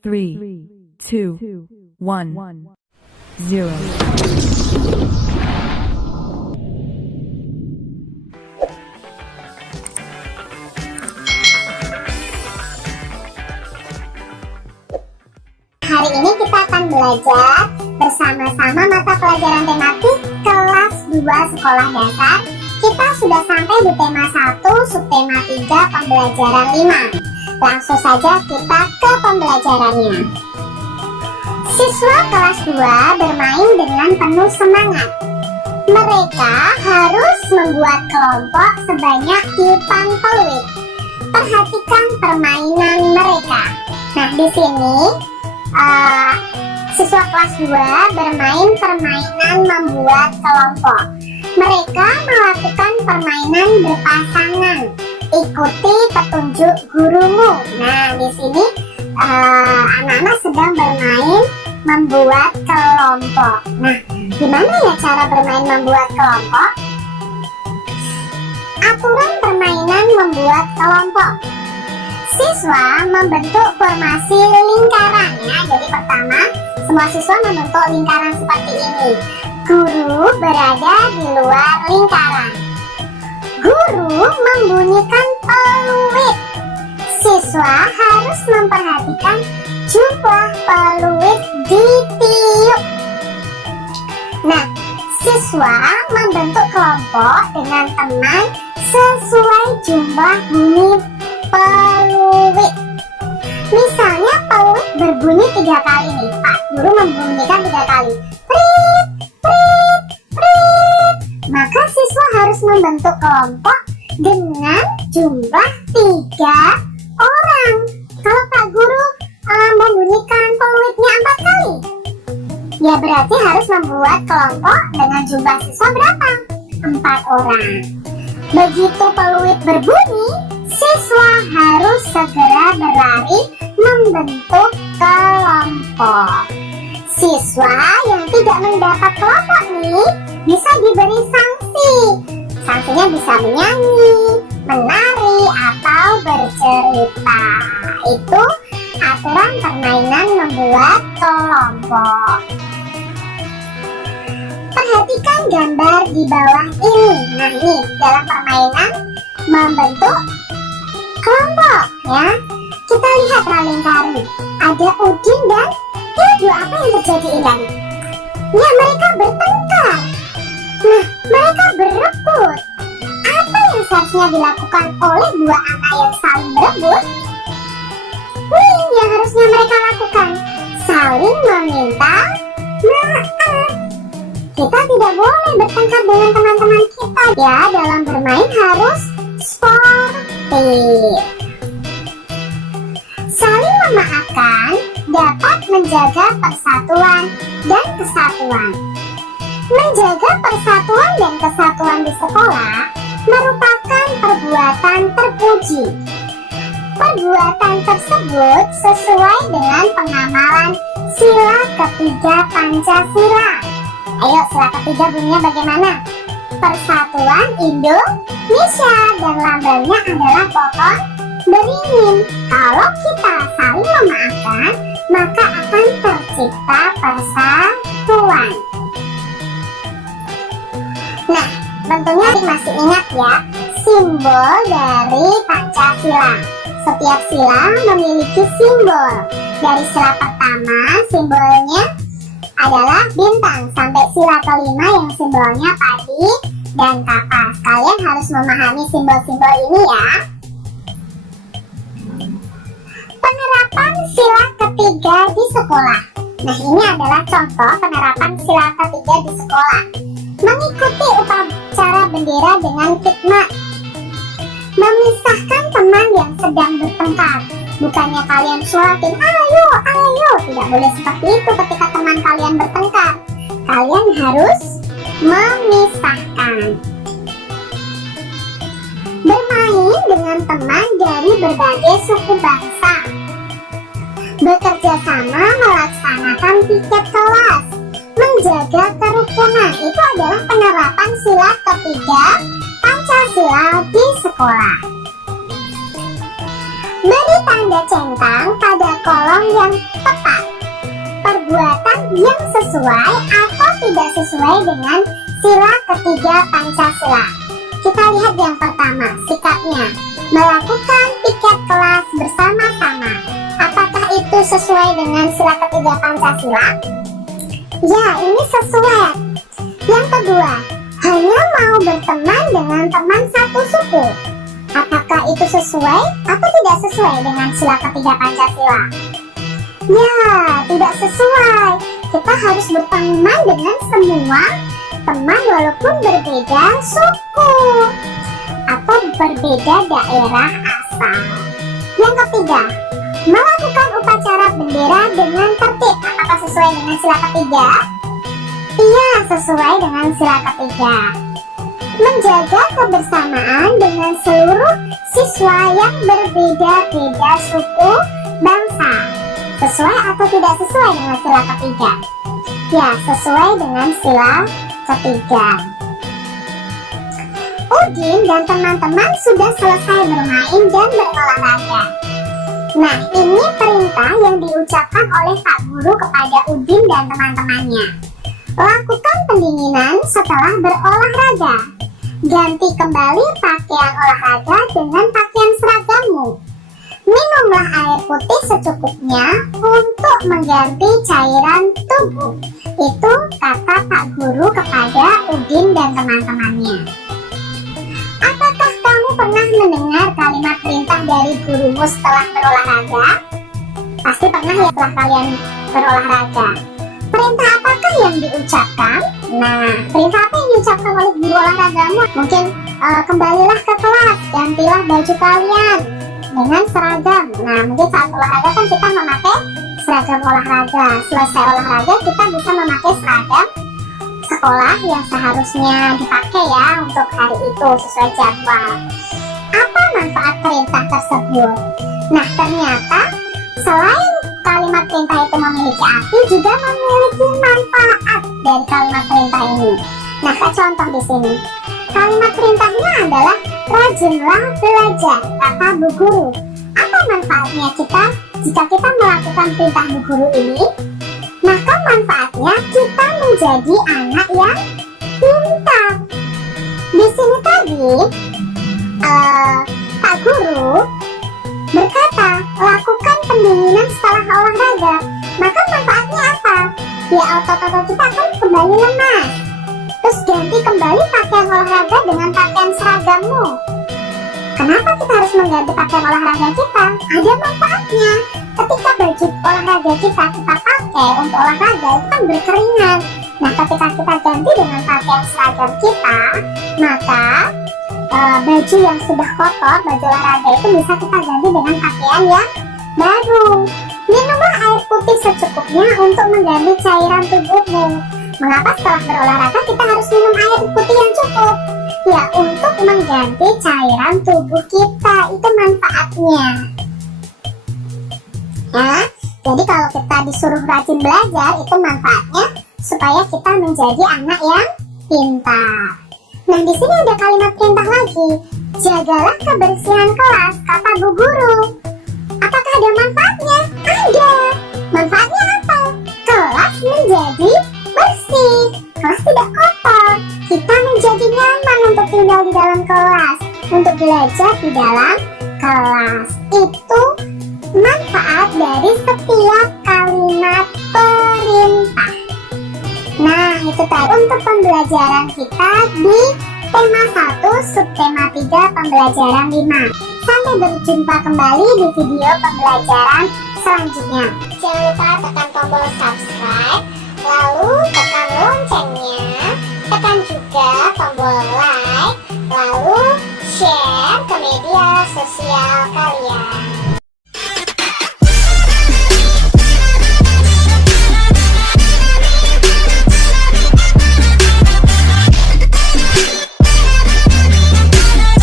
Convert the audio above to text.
3, 2, 1, 0. Hari ini kita akan belajar bersama-sama mata pelajaran tematik kelas 2 sekolah dasar. Kita sudah sampai di tema 1, subtema 3, pembelajaran 5. Langsung saja kita ke pembelajarannya. Siswa kelas 2 bermain dengan penuh semangat. Mereka harus membuat kelompok sebanyak tiupan peluit. Perhatikan permainan mereka. Nah, di sini siswa kelas 2 bermain permainan membuat kelompok. Mereka melakukan permainan berpasangan. Ikuti petunjuk gurumu. Nah, di sini anak-anak sedang bermain membuat kelompok. Nah, gimana ya cara bermain membuat kelompok? Aturan permainan membuat kelompok. Siswa membentuk formasi lingkaran ya. Jadi pertama, semua siswa membentuk lingkaran seperti ini. Guru berada di luar lingkaran. Guru membunyikan peluit. Siswa harus memperhatikan jumlah peluit ditiup. Nah, siswa membentuk kelompok dengan teman sesuai jumlah bunyi peluit. Misalnya peluit berbunyi 3 kali nih. Pak Guru membunyikan 3 kali. Prit, prit, prit. Maka siswa harus membentuk kelompok dengan jumlah 3 orang. Kalau Pak Guru membunyikan peluitnya 4 kali, ya berarti harus membuat kelompok dengan jumlah siswa berapa? 4 orang. Begitu peluit berbunyi, siswa harus segera berlari membentuk kelompok. Siswa yang tidak mendapat kelompok nih bisa diberi sanksi. Sanksinya bisa menyanyi, menari, atau bercerita. Itu aturan permainan membuat kelompok. Perhatikan gambar di bawah ini. Nah, ini dalam permainan membentuk kelompok ya. Kita lihat lingkaran. Ada Udin dan Edo. Apa yang terjadi ini? Ya, mereka bertengkar. Nah, mereka berebut. Apa yang seharusnya dilakukan oleh dua anak yang saling berebut? Yang harusnya mereka lakukan saling meminta maaf. Kita tidak boleh bertengkar dengan teman-teman kita ya. Dalam bermain harus sportif. Saling memaafkan dapat menjaga persatuan dan kesatuan. Menjaga persatuan dan kesatuan di sekolah merupakan perbuatan terpuji. Perbuatan tersebut sesuai dengan pengamalan sila ketiga Pancasila. Ayo, sila ketiga bunyinya bagaimana? Persatuan Indonesia, dan lambangnya adalah pohon beringin. Kalau kita saling memaafkan, maka akan tercipta persatuan. Nah, tentunya masih ingat ya simbol dari Pancasila. Setiap sila memiliki simbol. Dari sila pertama simbolnya adalah bintang sampai sila kelima yang simbolnya padi dan kapas. Kalian harus memahami simbol-simbol ini ya. Penerapan sila ketiga di sekolah. Nah, ini adalah contoh penerapan sila ketiga di sekolah. Mengikuti upacara bendera dengan khidmat. Memisahkan teman yang sedang bertengkar. Bukannya kalian suaratin, ayo, ayo. Tidak boleh seperti itu ketika teman kalian bertengkar. Kalian harus memisahkan. Bermain dengan teman dari berbagai suku bangsa. Bekerja sama melaksanakan piket kelas. Menjaga kerukunan. Itu adalah penerapan sila ketiga Pancasila di sekolah. Beri tanda centang pada kolom yang tepat. Perbuatan yang sesuai atau tidak sesuai dengan sila ketiga Pancasila. Kita lihat yang pertama, sikapnya. Melakukan piket kelas bersama-sama. Apakah itu sesuai dengan sila ketiga Pancasila? Ya, ini sesuai. Yang kedua, hanya mau berteman dengan teman satu suku. Apakah itu sesuai atau tidak sesuai dengan sila ketiga Pancasila? Ya, tidak sesuai. Kita harus berteman dengan semua teman walaupun berbeda suku atau berbeda daerah asal. Yang ketiga, melakukan upacara bendera dengan tertib. Apakah sesuai dengan sila ketiga? Iya, sesuai dengan sila ketiga. Menjaga kebersamaan dengan seluruh siswa yang berbeda-beda suku bangsa. Sesuai atau tidak sesuai dengan sila ketiga? Ya, sesuai dengan sila ketiga. Udin dan teman-teman sudah selesai bermain dan berolahraga. Nah, ini perintah yang diucapkan oleh Pak Guru kepada Udin dan teman-temannya. Lakukan pendinginan setelah berolahraga. Ganti kembali pakaian olahraga dengan pakaian seragammu. Minumlah air putih secukupnya untuk mengganti cairan tubuh. Itu kata Pak Guru kepada Udin dan teman-temannya. Apakah kamu pernah mendengar kalimat perintah dari gurumu setelah berolahraga? Pasti pernah ya setelah kalian berolahraga. Perintah apakah yang diucapkan? Nah, perintah apa yang diucapkan oleh guru olahragamu? Mungkin kembalilah ke kelas, gantilah baju kalian dengan seragam. Nah, mungkin saat olahraga kan kita memakai seragam olahraga. Selesai olahraga kita bisa memakai seragam sekolah yang seharusnya dipakai ya untuk hari itu sesuai jadwal. Apa manfaat perintah tersebut? Nah, ternyata selain kalimat perintah itu memiliki arti, juga memiliki manfaat dari kalimat perintah ini. Nah, contoh di sini. Kalimat perintahnya adalah rajinlah belajar, kata Bu Guru. Apa manfaatnya kita jika kita melakukan perintah Bu Guru ini? Maka manfaatnya kita menjadi anak yang pintar. Di sini tadi Pak Guru berkata, lakukan pendinginan setelah olahraga. Maka manfaatnya apa? Ya, otot-otot kita akan kembali lemas. Terus ganti kembali pakaian olahraga dengan pakaian seragammu. Kenapa kita harus mengganti pakaian olahraga kita? Ada manfaatnya. Ketika baju olahraga kita pakai untuk olahraga itu kan berkeringat. Nah, ketika kita ganti dengan pakaian seragam kita, maka baju yang sudah kotor, baju olahraga itu bisa kita ganti dengan pakaian yang baru. Minumlah air putih secukupnya untuk mengganti cairan tubuhmu. Mengapa setelah berolahraga kita harus minum air putih yang cukup? Ya, untuk mengganti cairan tubuh kita. Itu manfaatnya. Ya, jadi kalau kita disuruh rajin belajar, itu manfaatnya supaya kita menjadi anak yang pintar. Nah, di sini ada kalimat perintah lagi. Jagalah kebersihan kelas, kata Bu Guru. Apakah ada manfaatnya? Ada. Manfaatnya apa? Kelas menjadi bersih, kelas tidak kotor. Kita menjadi nyaman untuk tinggal di dalam kelas, untuk belajar di dalam kelas. Itu manfaat dari setiap kalimat perintah. Nah, itu tadi untuk pembelajaran kita di tema 1, subtema 3, pembelajaran 5. Sampai berjumpa kembali di video pembelajaran selanjutnya. Jangan lupa tekan tombol subscribe, lalu tekan lonceng